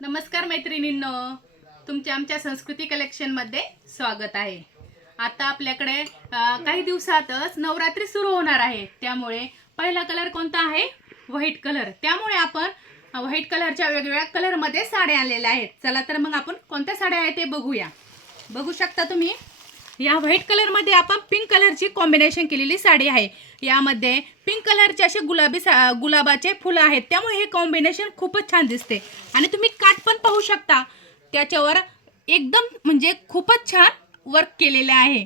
नमस्कार मैत्रिणींनो, तुमच्या आमच्या संस्कृती कलेक्शनमध्ये स्वागत आहे। आता आपल्याकडे काही दिवसातच नवरात्री सुरू होणार आहे, त्यामुळे पहिला कलर कोणता आहे? White colour. त्यामुळे आपण व्हाईट कलरच्या वेगवेगळ्या कलरमध्ये साड्या आणलेल्या आहेत। चला तर मग आपण कोणत्या साड्या आहेत ते बघूया। बघू शकता तुम्ही, या व्हाईट कलर मध्ये आपण पिंक कलरची कॉम्बिनेशन केलेली साडी आहे। यामध्ये पिंक कलरचे असे गुलाबाचे फुलं आहेत, त्यामुळे हे कॉम्बिनेशन खूपच छान दिसते। आणि तुम्ही काठ पण पाहू शकता, त्याच्यावर एकदम म्हणजे खूपच छान वर्क केलेले आहे।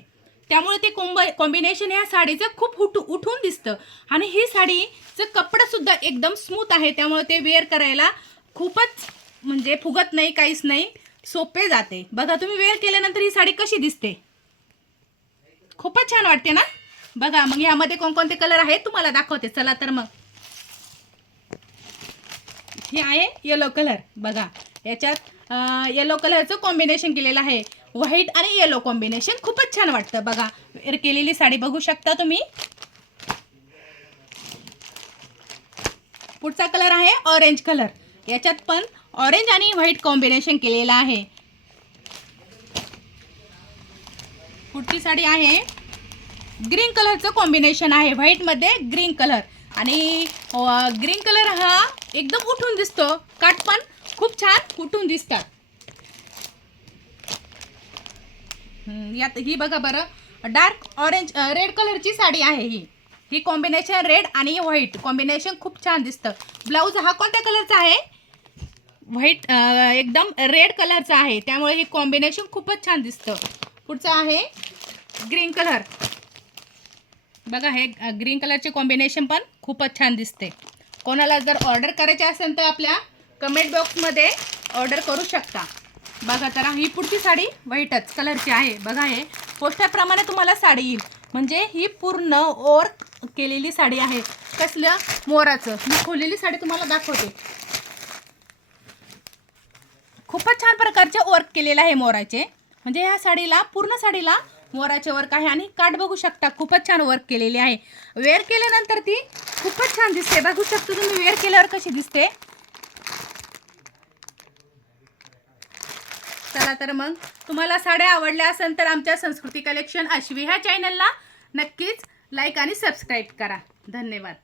त्यामुळे ते कॉम्बिनेशन या साडीचं खूप उठून दिसतं। आणि ही साडीचं कपडा सुद्धा एकदम स्मूथ आहे, त्यामुळे ते वेअर करायला खूपच म्हणजे फुगत नाही, काहीच नाही, सोपे जाते। बघा तुम्ही वेअर केल्यानंतर ही साडी कशी दिसते, खूपच छान वाटते ना। बघा मग यामध्ये कोणकोणते कलर आहेत तुम्हाला दाखवते। चला तर मग, हे आहे येलो कलर। बघा याच्यात येलो कलरचं कॉम्बिनेशन केलेलं आहे, व्हाईट आणि येलो कॉम्बिनेशन खूपच छान वाटतं। बघा वेअर केलेली साडी बघू शकता तुम्ही। पुढचा कलर आहे ऑरेंज कलर। याच्यात पण ऑरेंज आणि व्हाईट कॉम्बिनेशन केलेलं आहे। पुढची साडी आहे ग्रीन कलरचं कॉम्बिनेशन आहे, व्हाईट मध्ये ग्रीन कलर। आणि ग्रीन कलर हा एकदम उठून दिसतो, काठ पण खूप छान उठून दिसतात। यात ही बघा बरं, डार्क ऑरेंज रेड कलरची साडी आहे। ही कॉम्बिनेशन रेड आणि व्हाईट कॉम्बिनेशन खूप छान दिसतं। ब्लाऊज हा कोणत्या कलरचा आहे? व्हाईट एकदम रेड कलरचा आहे, त्यामुळे हे कॉम्बिनेशन खूपच छान दिसतं। पुढचं आहे ग्रीन कलर। बघा हे ग्रीन कलरचे कॉम्बिनेशन पण खूपच छान दिसते। कोणाला जर ऑर्डर करायचे असेल तर आपल्या कमेंट बॉक्समध्ये ऑर्डर करू शकता। बघा तर ही पुढची साडी व्हाईटच कलरची आहे। बघा हे पोस्टरप्रमाणे तुम्हाला साडी येईल, म्हणजे ही पूर्ण वर्क केलेली साडी आहे। कसलं मोराचं, मी खोललेली साडी तुम्हाला दाखवते। खूपच छान प्रकारचे वर्क केलेलं आहे मोराचे, म्हणजे ह्या साडीला पूर्ण साडीला मोराचे वर्क आहे। आणि काठ बघू शकता, खूपच छान वर्क केलेली आहे। वेअर केल्यानंतर ती खूपच छान दिसते। बघू शकता तुम्ही वेअर केल्यावर कशी दिसते। चला तर मग, तुम्हाला साड्या आवडल्या असेल तर आमच्या संस्कृती कलेक्शन आश्वी ह्या चॅनलला नक्कीच लाईक आणि सबस्क्राईब करा। धन्यवाद।